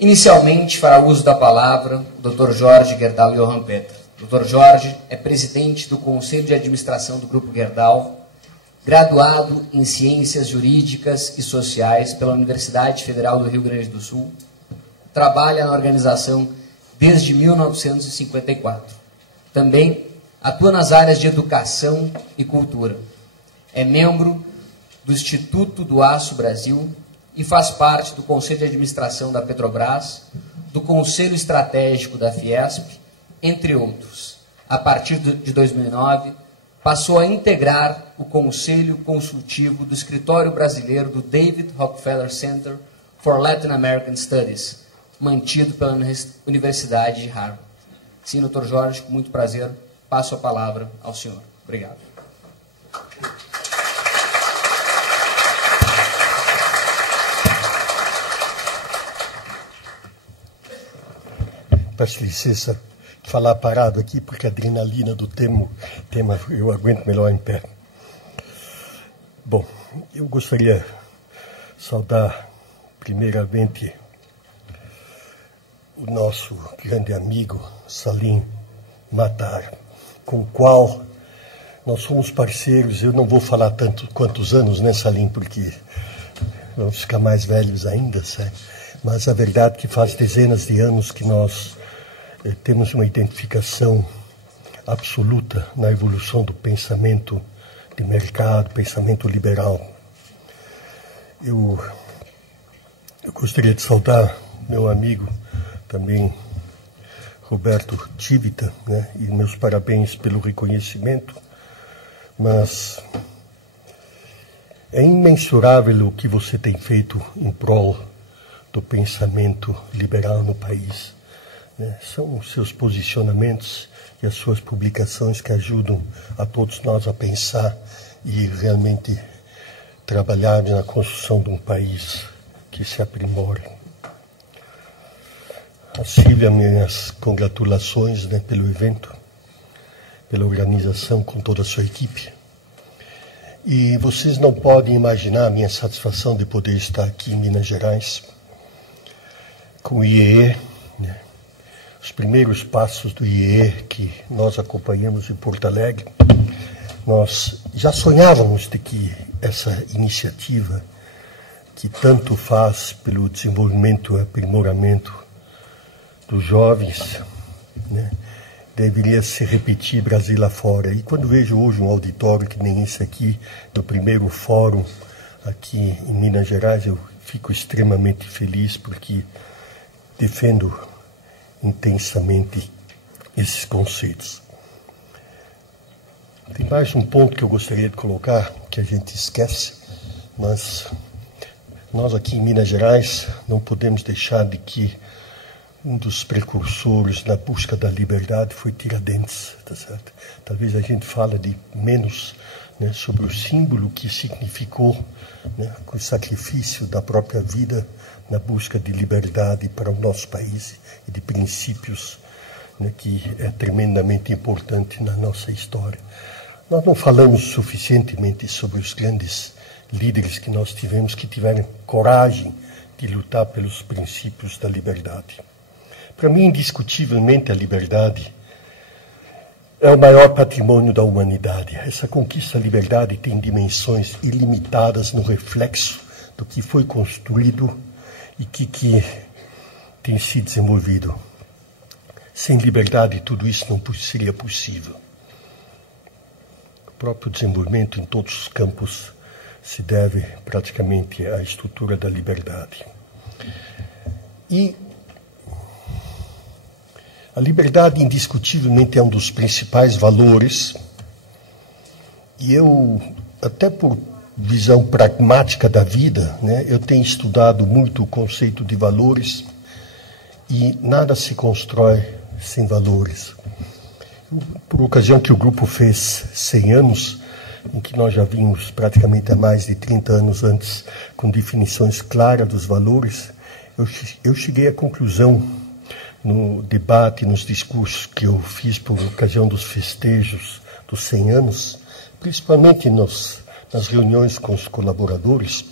Inicialmente, fará uso da palavra o Dr. Jorge Gerdau Johann Peter. Dr. Jorge é presidente do Conselho de Administração do Grupo Gerdau, graduado em Ciências Jurídicas e Sociais pela Universidade Federal do Rio Grande do Sul, trabalha na organização desde 1954. Também atua nas áreas de educação e cultura. É membro do Instituto do Aço Brasil e faz parte do Conselho de Administração da Petrobras, do Conselho Estratégico da Fiesp, entre outros. A partir de 2009, passou a integrar o Conselho Consultivo do Escritório Brasileiro do David Rockefeller Center for Latin American Studies, mantido pela Universidade de Harvard. Sim, doutor Jorge, com muito prazer, passo a palavra ao senhor. Obrigado. Peço licença de falar parado aqui, porque a adrenalina do tema eu aguento melhor em pé. Bom, eu gostaria de saudar primeiramente o nosso grande amigo Salim Matar, com o qual nós somos parceiros. Eu não vou falar tanto quantos anos, né, Salim, porque vamos ficar mais velhos ainda, sabe? Mas a verdade é que faz dezenas de anos que nós temos uma identificação absoluta na evolução do pensamento de mercado, pensamento liberal. Eu gostaria de saudar meu amigo também, Roberto Tivita, né, e meus parabéns pelo reconhecimento, mas é imensurável o que você tem feito em prol do pensamento liberal no país. São os seus posicionamentos e as suas publicações que ajudam a todos nós a pensar e realmente trabalhar na construção de um país que se aprimore. A Sílvia, minhas congratulações, né, pelo evento, pela organização com toda a sua equipe. E vocês não podem imaginar a minha satisfação de poder estar aqui em Minas Gerais com o IEE, né? Os primeiros passos do IEE que nós acompanhamos em Porto Alegre. Nós já sonhávamos de que essa iniciativa, que tanto faz pelo desenvolvimento e aprimoramento dos jovens, né, deveria se repetir Brasil afora. E quando vejo hoje um auditório que nem esse aqui, no primeiro fórum aqui em Minas Gerais, eu fico extremamente feliz, porque defendo intensamente esses conceitos. Tem mais um ponto que eu gostaria de colocar, que a gente esquece, mas nós aqui em Minas Gerais não podemos deixar de que um dos precursores na busca da liberdade foi Tiradentes, tá certo? Talvez a gente fale de menos, né, sobre o símbolo que significou, né, o sacrifício da própria vida na busca de liberdade para o nosso país e de princípios, né, que é tremendamente importante na nossa história. Nós não falamos suficientemente sobre os grandes líderes que nós tivemos, que tiveram coragem de lutar pelos princípios da liberdade. Para mim, indiscutivelmente, a liberdade é o maior patrimônio da humanidade. Essa conquista da liberdade tem dimensões ilimitadas no reflexo do que foi construído e que tem sido desenvolvido. Sem liberdade, tudo isso não seria possível. O próprio desenvolvimento em todos os campos se deve praticamente à estrutura da liberdade. E a liberdade, indiscutivelmente, é um dos principais valores, e eu, até por visão pragmática da vida, né, eu tenho estudado muito o conceito de valores, e nada se constrói sem valores. Por ocasião que o grupo fez 100 anos, em que nós já vimos praticamente há mais de 30 anos antes, com definições claras dos valores, eu cheguei à conclusão, no debate, nos discursos que eu fiz por ocasião dos festejos dos 100 anos, principalmente nas reuniões com os colaboradores,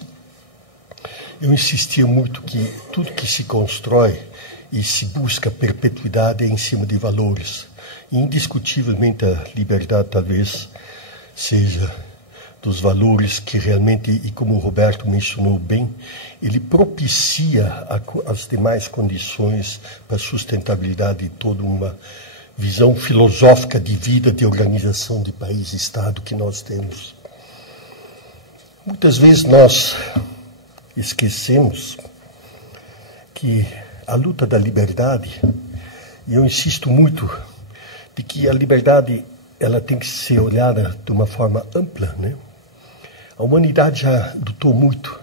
eu insistia muito que tudo que se constrói e se busca perpetuidade é em cima de valores. E, indiscutivelmente, a liberdade talvez seja dos valores que realmente, e como o Roberto mencionou bem, ele propicia as demais condições para a sustentabilidade de toda uma visão filosófica de vida, de organização de país e Estado que nós temos. Muitas vezes nós esquecemos que a luta da liberdade, e eu insisto muito de que a liberdade ela tem que ser olhada de uma forma ampla, né? A humanidade já lutou muito,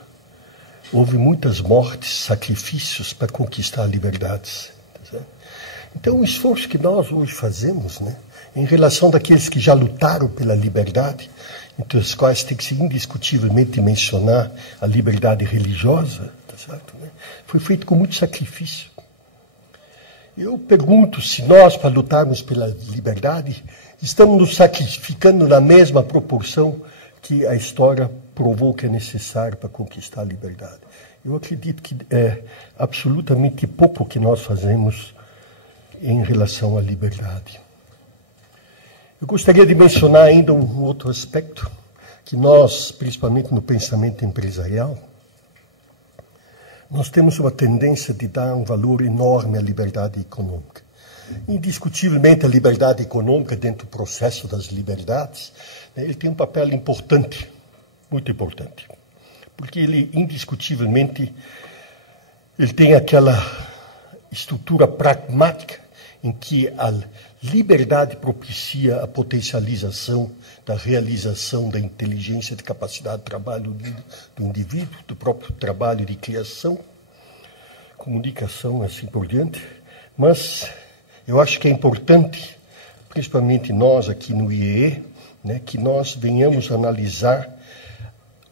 houve muitas mortes, sacrifícios para conquistar liberdades. Tá? Então o esforço que nós hoje fazemos, né, em relação daqueles que já lutaram pela liberdade, entre os quais tem que se indiscutivelmente mencionar a liberdade religiosa, tá certo, né? Foi feito com muito sacrifício. Eu pergunto se nós, para lutarmos pela liberdade, estamos nos sacrificando na mesma proporção que a história provou que é necessário para conquistar a liberdade. Eu acredito que é absolutamente pouco que nós fazemos em relação à liberdade. Eu gostaria de mencionar ainda um outro aspecto, que nós, principalmente no pensamento empresarial, nós temos uma tendência de dar um valor enorme à liberdade econômica. Indiscutivelmente, a liberdade econômica, dentro do processo das liberdades, ele tem um papel importante, muito importante, porque ele, indiscutivelmente, ele tem aquela estrutura pragmática em que a liberdade propicia a potencialização da realização da inteligência, de capacidade de trabalho do indivíduo, do próprio trabalho de criação, comunicação, assim por diante. Mas eu acho que é importante, principalmente nós aqui no IEE, né, que nós venhamos analisar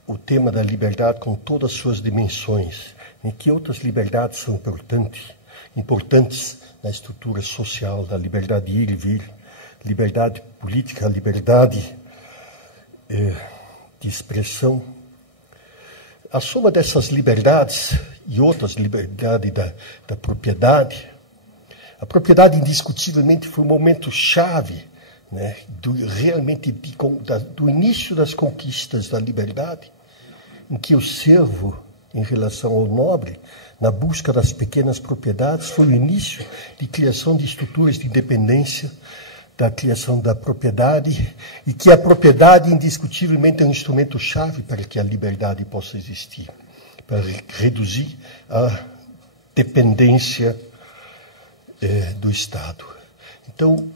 o tema da liberdade com todas as suas dimensões, em que outras liberdades são importantes na estrutura social, da liberdade de ir e vir, liberdade política, liberdade de expressão. A soma dessas liberdades e outras liberdades da propriedade, a propriedade indiscutivelmente foi um momento chave, né, do início das conquistas da liberdade, em que o servo, em relação ao nobre, na busca das pequenas propriedades, foi o início de criação de estruturas de independência, da criação da propriedade, e que a propriedade, indiscutivelmente, é um instrumento-chave para que a liberdade possa existir, para reduzir a dependência do Estado. Então,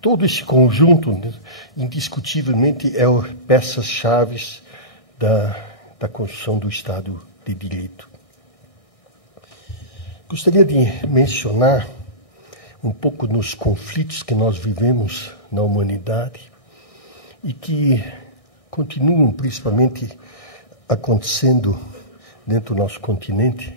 todo esse conjunto, né, indiscutivelmente, é peças-chaves da construção do Estado de Direito. Gostaria de mencionar um pouco nos conflitos que nós vivemos na humanidade e que continuam principalmente acontecendo dentro do nosso continente.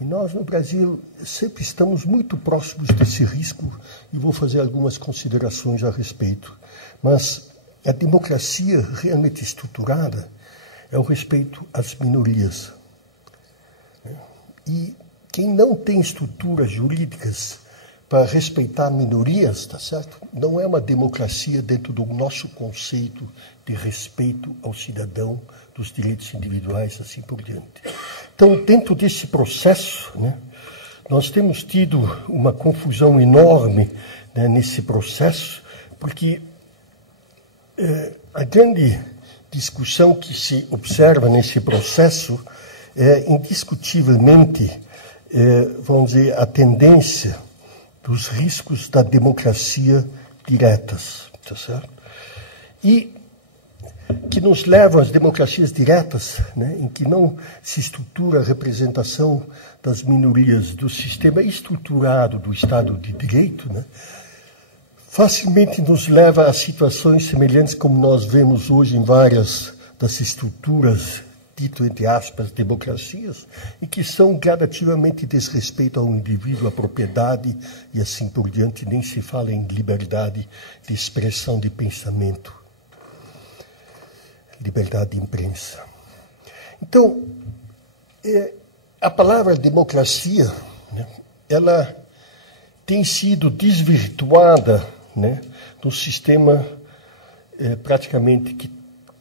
E nós, no Brasil, sempre estamos muito próximos desse risco e vou fazer algumas considerações a respeito. Mas a democracia realmente estruturada é o respeito às minorias. E quem não tem estruturas jurídicas para respeitar minorias, tá certo? Não é uma democracia dentro do nosso conceito de respeito ao cidadão, dos direitos individuais, assim por diante. Então, dentro desse processo, né, nós temos tido uma confusão enorme, né, nesse processo, porque a grande discussão que se observa nesse processo é indiscutivelmente, vamos dizer, a tendência dos riscos da democracia diretas, tá certo? E que nos levam às democracias diretas, né, em que não se estrutura a representação das minorias do sistema estruturado do Estado de Direito, né, facilmente nos leva a situações semelhantes como nós vemos hoje em várias das estruturas, dito entre aspas, democracias, e que são gradativamente desrespeito ao indivíduo, à propriedade e assim por diante, nem se fala em liberdade de expressão de pensamento, liberdade de imprensa. Então, a palavra democracia, né, ela tem sido desvirtuada, né, no sistema praticamente que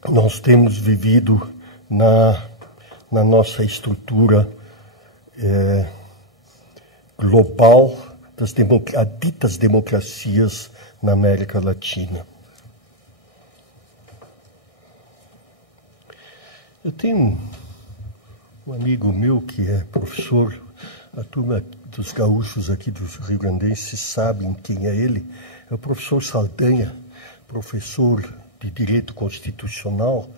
nós temos vivido na nossa estrutura global das ditas democracias na América Latina. Eu tenho um amigo meu que é professor, a turma dos gaúchos aqui dos rio-grandenses sabem quem é ele, é o professor Saldanha, professor de Direito Constitucional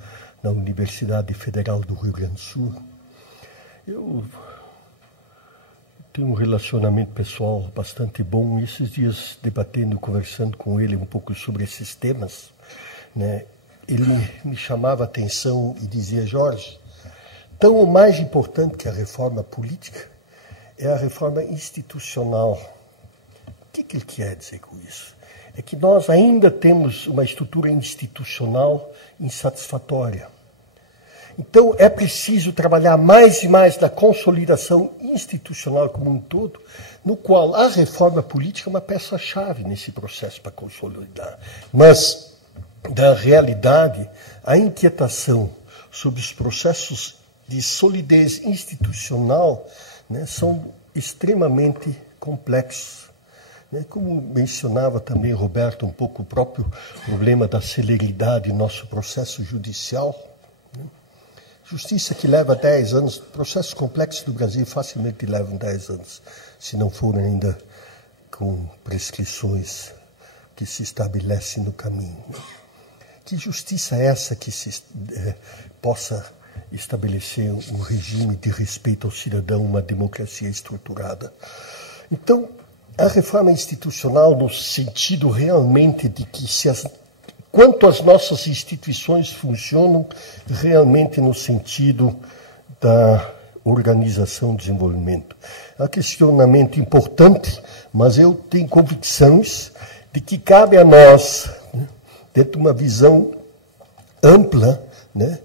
na Universidade Federal do Rio Grande do Sul. Eu tenho um relacionamento pessoal bastante bom, e esses dias debatendo, conversando com ele um pouco sobre esses temas, né, ele me chamava a atenção e dizia: Jorge, então o mais importante que a reforma política é a reforma institucional. O que ele quer dizer com isso? É que nós ainda temos uma estrutura institucional insatisfatória. Então é preciso trabalhar mais e mais na consolidação institucional como um todo, no qual a reforma política é uma peça-chave nesse processo para consolidar. Mas, da realidade, a inquietação sobre os processos de solidez institucional, né, são extremamente complexos. Como mencionava também Roberto um pouco o próprio problema da celeridade do nosso processo judicial. Justiça que leva 10 anos, processos complexos do Brasil facilmente levam 10 anos, se não forem ainda com prescrições que se estabelecem no caminho. Que justiça é essa que possa estabelecer um regime de respeito ao cidadão, uma democracia estruturada? Então, a reforma institucional no sentido realmente de que quanto as nossas instituições funcionam realmente no sentido da organização e desenvolvimento. É um questionamento importante, mas eu tenho convicções de que cabe a nós, né, dentro de uma visão ampla, né,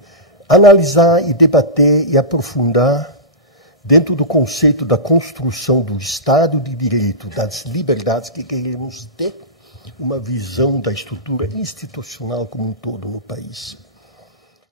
analisar e debater e aprofundar dentro do conceito da construção do Estado de Direito, das liberdades que queremos ter, uma visão da estrutura institucional como um todo no país.